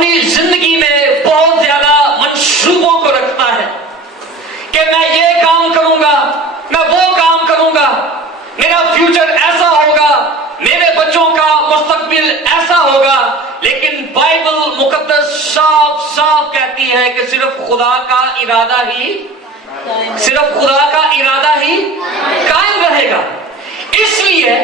اپنی زندگی میں بہت زیادہ منصوبوں کو رکھتا ہے کہ میں یہ کام کروں گا، میں وہ کام کروں گا، میرا فیوچر ایسا ہوگا، میرے بچوں کا مستقبل ایسا ہوگا، لیکن بائبل مقدس صاف صاف کہتی ہے کہ صرف خدا کا ارادہ ہی قائم رہے گا۔ اس لیے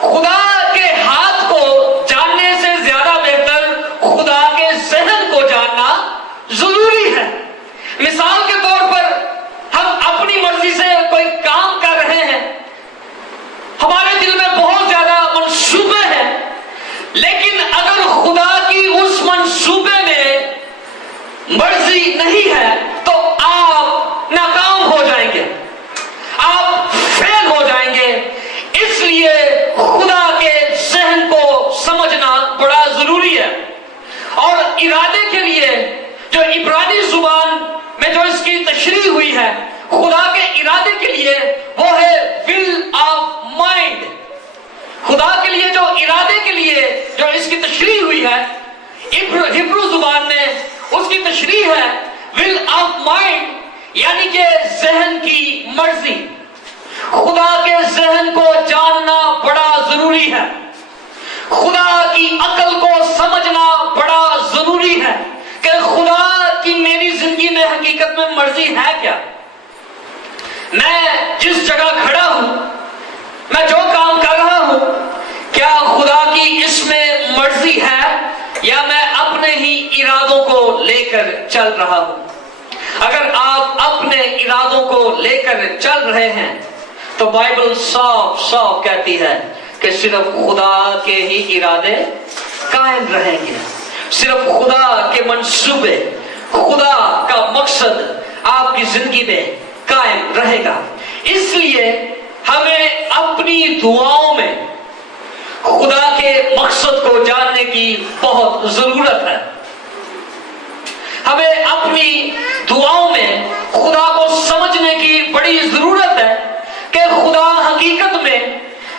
خدا کے ہاتھ کو جاننے سے زیادہ بہتر خدا کے ذہن کو جاننا ضروری ہے۔ مثال کے طور پر ہم اپنی مرضی سے کوئی کام کر رہے ہیں، ہمارے دل میں بہت زیادہ منصوبے ہیں، لیکن اگر خدا کی اس منصوبے میں مرضی نہیں ہے تو آپ ناکام ہو جائیں گے، آپ فیل ہو جائیں گے۔ اس لیے خدا کے ذہن کو سمجھنا بڑا ضروری ہے۔ اور ارادے کے لیے جو عبرانی زبان میں جو اس کی تشریح ہوئی ہے، خدا کے ارادے کے لیے وہ ہے will of mind۔ خدا کے لیے جو ارادے کے لیے جو اس کی تشریح ہوئی ہے، ہبرو زبان میں اس کی تشریح ہے will of mind، یعنی کہ ذہن کی مرضی۔ خدا کے ذہن کو جاننا بڑا ضروری ہے، خدا کی عقل کو سمجھنا بڑا ضروری ہے کہ خدا کی میری زندگی میں حقیقت میں مرضی ہے کیا۔ میں جس جگہ کھڑا ہوں، میں جو کام کر رہا ہوں، کیا خدا کی اس میں مرضی ہے یا میں اپنے ہی ارادوں کو لے کر چل رہا ہوں؟ اگر آپ اپنے ارادوں کو لے کر چل رہے ہیں تو بائبل صاف صاف کہتی ہے کہ صرف خدا کے ہی ارادے قائم رہیں گے، صرف خدا کے منصوبے، خدا کا مقصد آپ کی زندگی میں قائم رہے گا۔ اس لیے ہمیں اپنی دعاؤں میں خدا کے مقصد کو جاننے کی بہت ضرورت ہے۔ ہمیں اپنی دعاؤں میں خدا کو سمجھنے کی بڑی ضرورت ہے کہ خدا حقیقت میں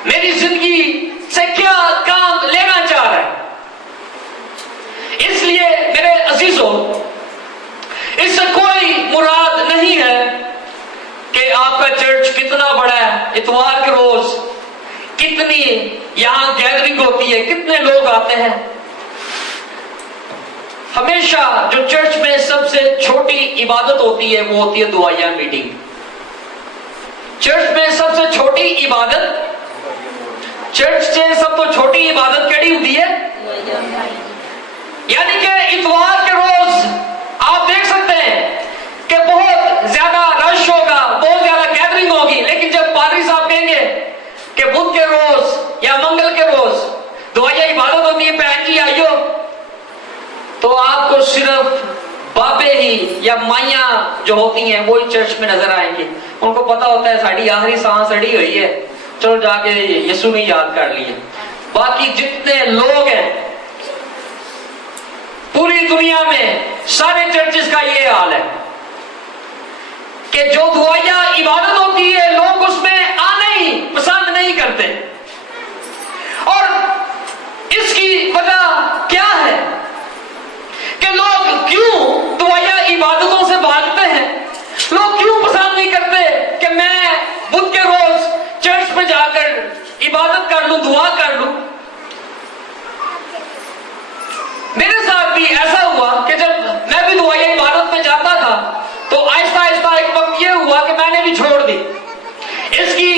میری زندگی سے کیا کام لینا چاہ رہا ہے۔ اس لیے میرے عزیزوں، اس سے کوئی مراد نہیں ہے کہ آپ کا چرچ کتنا بڑا ہے، اتوار کے روز کتنی یہاں گیدرنگ ہوتی ہے، کتنے لوگ آتے ہیں۔ ہمیشہ جو چرچ میں سب سے چھوٹی عبادت ہوتی ہے وہ ہوتی ہے دعائیہ میٹنگ۔ چرچ میں سب سے چھوٹی عبادت، چرچ سے سب تو چھوٹی عبادت کیڑی ہوتی ہے؟ یعنی کہ اتوار کے روز آپ دیکھ سکتے ہیں کہ بہت زیادہ رش ہوگا، بہت زیادہ گیدرنگ ہوگی، لیکن جب پادری صاحب کہیں گے کہ بدھ کے روز یا منگل کے روز دعائیہ عبادت ہوتی ہے، بہن جی آئیو، تو آپ کو صرف بابے ہی یا مائیاں جو ہوتی ہیں وہی چرچ میں نظر آئیں گے۔ ان کو پتا ہوتا ہے ساڑھی آخری سانس اڑی ہوئی ہے، چلو جا کے یسوع نے یاد کر لیے۔ باقی جتنے لوگ ہیں پوری دنیا میں سارے چرچز کا یہ حال ہے کہ جو دعائیہ عبادت ہوتی ہے لوگ اس میں آنا ہی پسند نہیں کرتے۔ اور اس کی وجہ کیا ہے کہ لوگ کیوں دعائیہ عبادتوں سے بھاگتے ہیں؟ لوگ کیوں پسند نہیں کرتے کہ میں بدھ کے روز چرچ میں جا کر عبادت کر لوں، دعا کر لوں؟ میرے ساتھ بھی ایسا ہوا کہ جب میں بھی دعائیہ عبادت میں جاتا تھا تو آہستہ آہستہ ایک وقت یہ ہوا کہ میں نے بھی چھوڑ دی۔ اس کی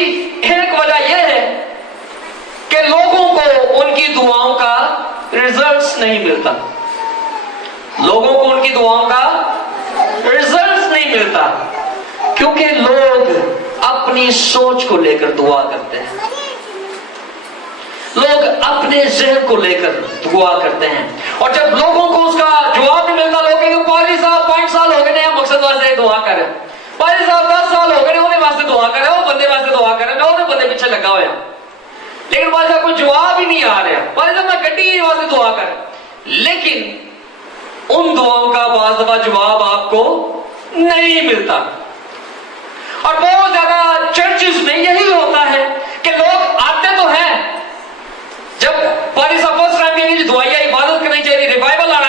ایک وجہ یہ ہے کہ لوگوں کو ان کی دعاؤں کا ریزلٹس نہیں ملتا، لوگوں کو ان کی دعاؤں کا ریزلٹس نہیں ملتا، کیونکہ لوگ اپنی سوچ کو لے کر دعا کرتے ہیں، لوگ اپنے ذہن کو لے کر دعا کرتے ہیں، اور جب لوگوں کو اس کا جواب نہیں ملتا، لوگ کہیں گے پادری صاحب 5 سال ہو گئے نے مقصد واسطے دعا کر رہے، پادری صاحب 10 سال ہو گئے نے انہیں واسطے دعا کر رہے، وہ بندے واسطے دعا کر رہے، میں انہیں بندے پیچھے لگا ہوا، لیکن پادری صاحب کوئی جواب ہی نہیں آ رہا، پادری صاحب میں گڈی واسطے دعا کر، لیکن ان دعاؤں کا بعض دفعہ جواب آپ کو نہیں ملتا۔ اور بہت زیادہ چرچز میں یہی ہوتا ہے کہ لوگ آتے تو ہیں، جب پادری صاحب فرسٹ ٹائم کہیں گے دعائیہ عبادت کرنی چاہیے، ریوائول آنا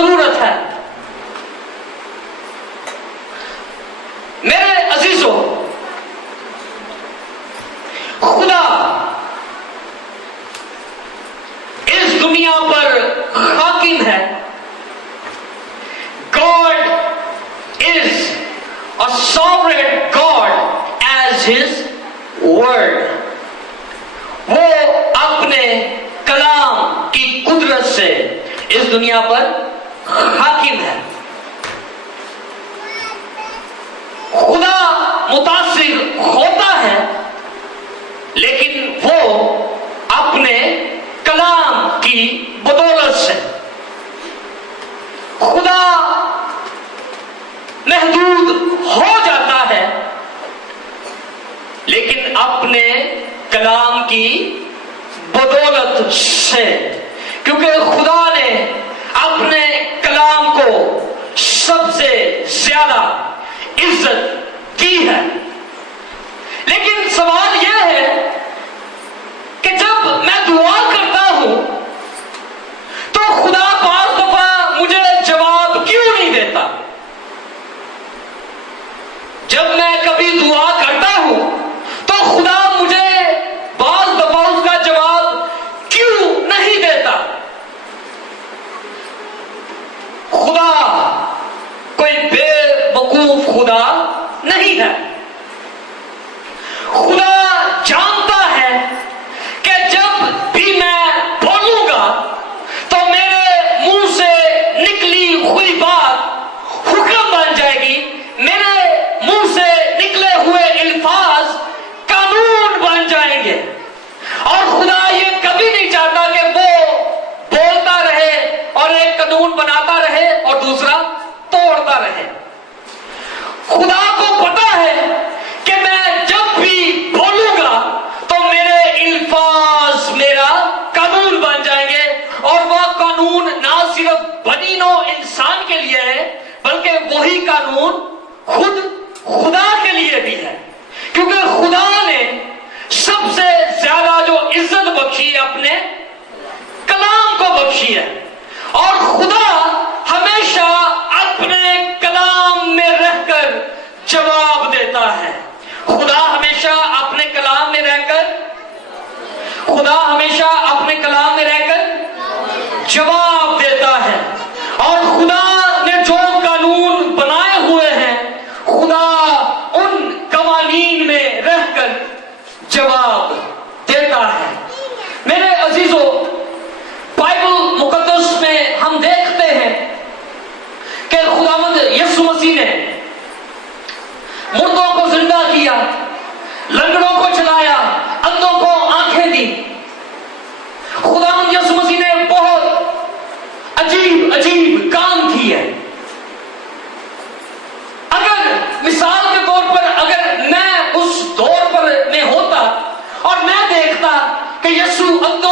ضرورت ہے۔ میرے عزیزوں، خدا اس دنیا پر حاکم ہے۔ God is a sovereign God as his word۔ وہ اپنے کلام کی قدرت سے اس دنیا پر حاکم ہے۔ خدا متاثر ہوتا ہے، لیکن وہ اپنے کلام کی بدولت سے۔ خدا محدود ہو جاتا ہے، لیکن اپنے کلام کی بدولت سے، کیونکہ خدا نے اپنے کلام کو سب سے زیادہ عزت کی ہے۔ لیکن سوال یہ ہے کہ جب میں دعا کرتا ہوں تو خدا بعض دفعہ مجھے جواب کیوں نہیں دیتا؟ جب میں کبھی دعا کرتا ہوں تو خدا مجھے بعض دفعہ اس کا جواب کیوں نہیں دیتا؟ خدا کوئی بے وقوف خدا نہیں ہے۔ خدا جانتا ہے کہ جب بھی میں بولوں گا تو میرے منہ سے نکلی ہوئی بات حکم بن جائے گی، میرے منہ سے نکلے ہوئے الفاظ قانون بن جائیں گے۔ اور خدا یہ کبھی نہیں چاہتا کہ وہ بولتا رہے اور ایک قانون بناتا رہے اور دوسرا توڑتا رہے۔ خدا کو پتا ہے کہ میں جب بھی بولوں گا تو میرے الفاظ میرا قانون بن جائیں گے، اور وہ قانون نہ صرف بنی نوع انسان کے لیے ہے بلکہ وہی قانون خود خدا کے لیے بھی ہے، کیونکہ خدا نے سب سے زیادہ جو عزت بخشی ہے اپنے کلام کو بخشی ہے، اور خدا ہمیشہ اپنے کلام میں رہ کر جواب دیتا ہے۔ خدا ہمیشہ اپنے کلام میں رہ کر جواب دیتا ہے، اور خدا نے جو قانون بنائے ہوئے ہیں خدا ان قوانین میں رہ کر جواب دیتا ہے۔ میرے عزیزوں، بائبل مقدس میں ہم دیکھتے ہیں کہ خداوند یسوع مسیح نے مردوں کو زندہ کیا، لنگڑوں کو چلایا، اندھوں کو آنکھیں دی۔ خداوند یسوع مسیح نے بہت عجیب عجیب کام کیے۔ اگر مثال کے طور پر اگر میں اس دور پر میں ہوتا اور میں دیکھتا کہ یسوع اندھوں